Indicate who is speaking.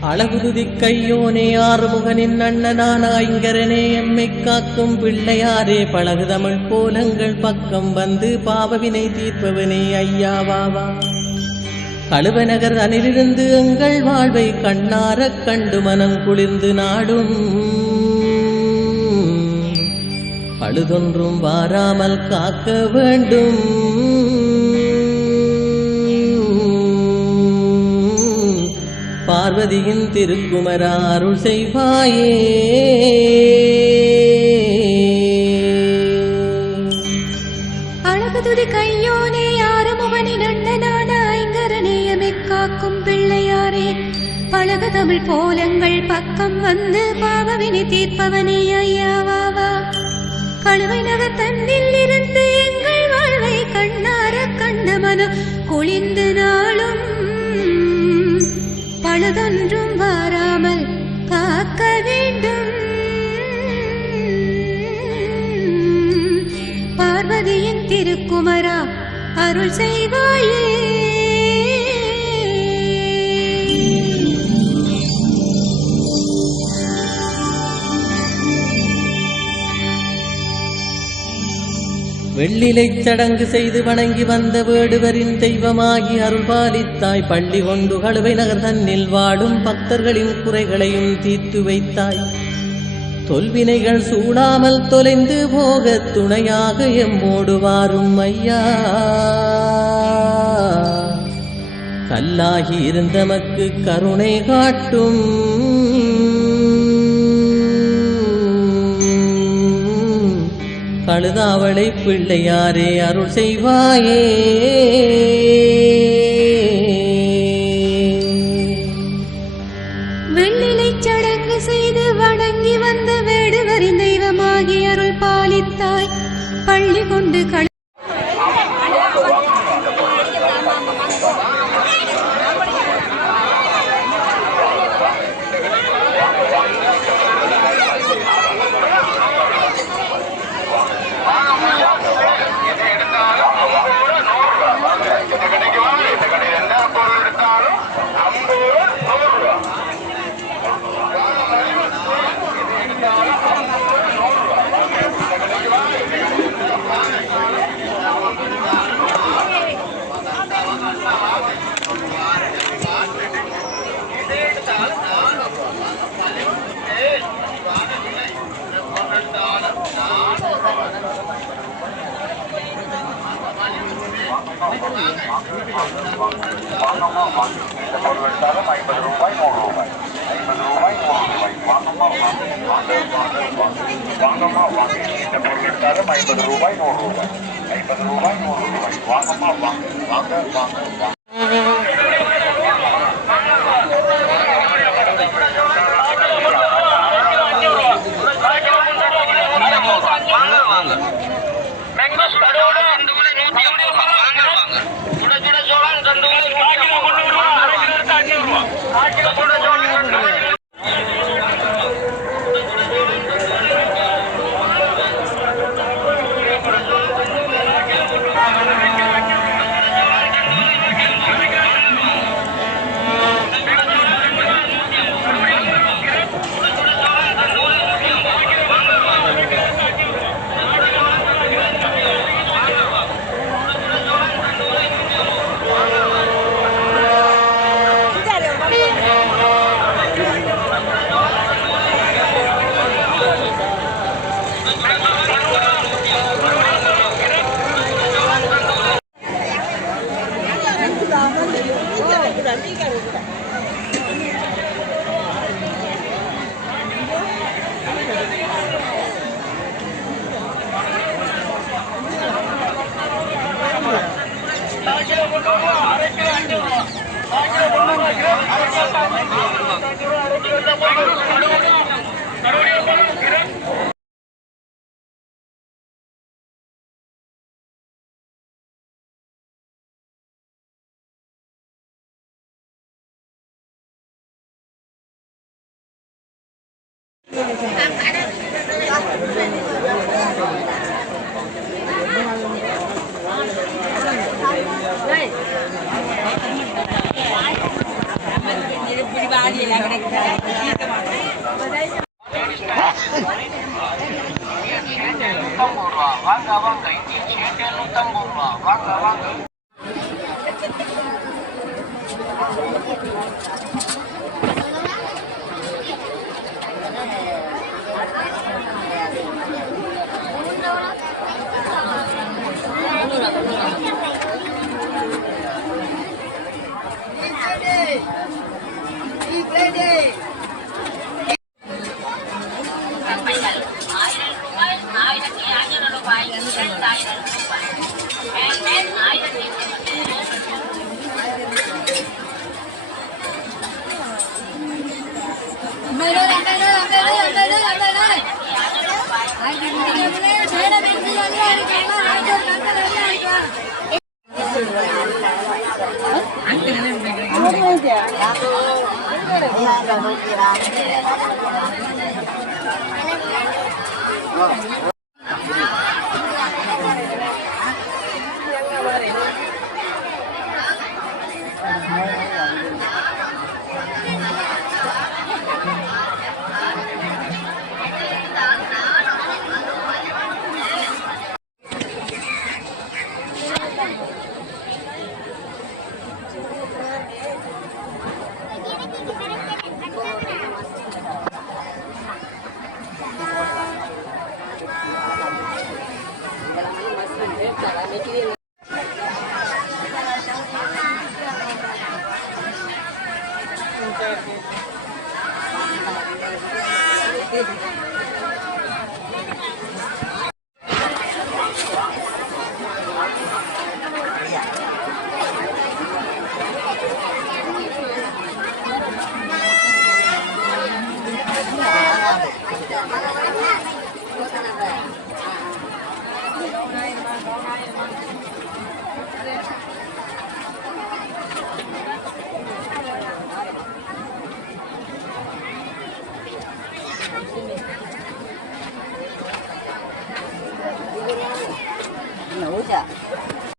Speaker 1: அழகுதுதி கையோனே ஆறுமுகனின் அண்ணனான ஐங்கரனே எம்மை காக்கும் பிள்ளையாரே பழகு தமிழ் கோலங்கள் பக்கம் வந்து பாவவினை தீர்ப்பவனே ஐயாவாவா கழுவநகர் அணிலிருந்து எங்கள் வாழ்வை கண்ணாரக் கண்டு மனம் குளிர்ந்து நாடும். பழுதொன்றும் வாராமல் காக்க வேண்டும். பார்வதியின் திருக்குமரா அருள் செய்வாயே.
Speaker 2: அழகுதுதி கையோனே ஆறுமுகனின் அண்ணனான ஐங்கரநேயமை காக்கும் பிள்ளையாரே. பழக தமிழ் போலங்கள் பக்கம் வந்து பாவவினை தீர்ப்பவனே ஐயாவாவா கழுவை நகர் தன்னில் இரு பழுதொன்றும் வாராமல் காக்க வேண்டும். பார்வதியின் திருக்குமரா அருள் செய்வாயே.
Speaker 1: வெள்ளிலைச் சடங்கு செய்து வணங்கி வந்த வேடுவரின் தெய்வமாகி அருள்பாலித்தாய் பள்ளி கொண்டு கழுவை நகர் தன்னில் வாடும் பக்தர்களின் குறைகளையும் தீர்த்து வைத்தாய். தொல்வினைகள் சூடாமல் தொலைந்து போக துணையாக எம்மோடு வாரும் ஐயா கல்லாகி இருந்தமக்கு கருணை காட்டும். கழுதாவளை பிள்ளையாரே அருள் செய்வாயே.
Speaker 2: வெள்ளிலை சடங்கு செய்து வணங்கி வந்த வேடுவரின் தெய்வமாகி அருள் பாலித்தாய். பள்ளி கொண்டு கள
Speaker 3: பொருட்களும் ஐம்பது ரூபாய் நூறு ரூபாய் ஐம்பது ரூபாய் நூறு ரூபாய் வாங்கம்மா வாங்க வாங்கம்மா வாங்க இந்த பொருள் எடுத்தாலும் ஐம்பது ரூபாய் நூறு ரூபாய். ஐம்பது ரூபாய் நூறு ரூபாய். வாங்கம்மா வாங்க. வாங்க வாங்க வாங்க.
Speaker 4: சோளம் ரெண்டு கூட நூத்தி ஐம்பது ரூபா. அரை
Speaker 5: கொண்டு Tanggung lah, bangga
Speaker 2: bangga ini, cendera tanggung lah, bangga bangga. No. Thank you.